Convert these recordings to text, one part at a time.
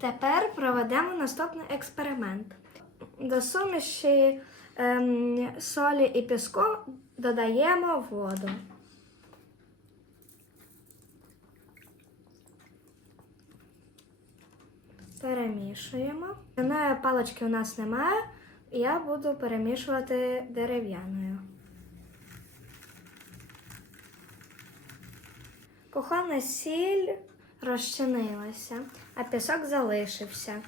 Тепер проведемо наступний експеримент. До суміші ем, солі і піску додаємо воду. Перемішуємо. Чайної палички у нас немає, я буду перемішувати дерев'яною. Кухонна сіль розчинилася, а пісок залишився,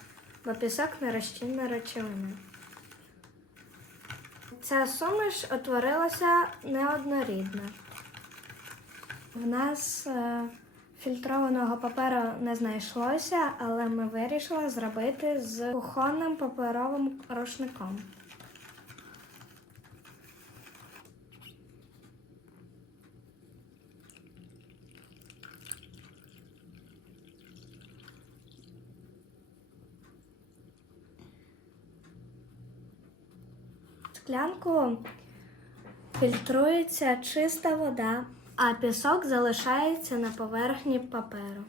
бо пісок не розчинна речовина. Ця суміш утворилася неоднорідна. В нас е, фільтрованого паперу не знайшлося, але ми вирішили зробити з кухонним паперовим рушником. Склянку фільтрується чиста вода, а пісок залишається на поверхні паперу.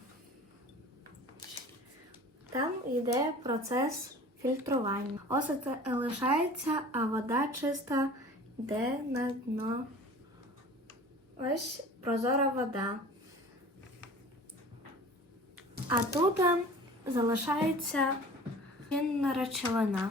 Там йде процес фільтрування. Осад лишається, а вода чиста йде на дно. Ось прозора вода. А тут залишається речовина.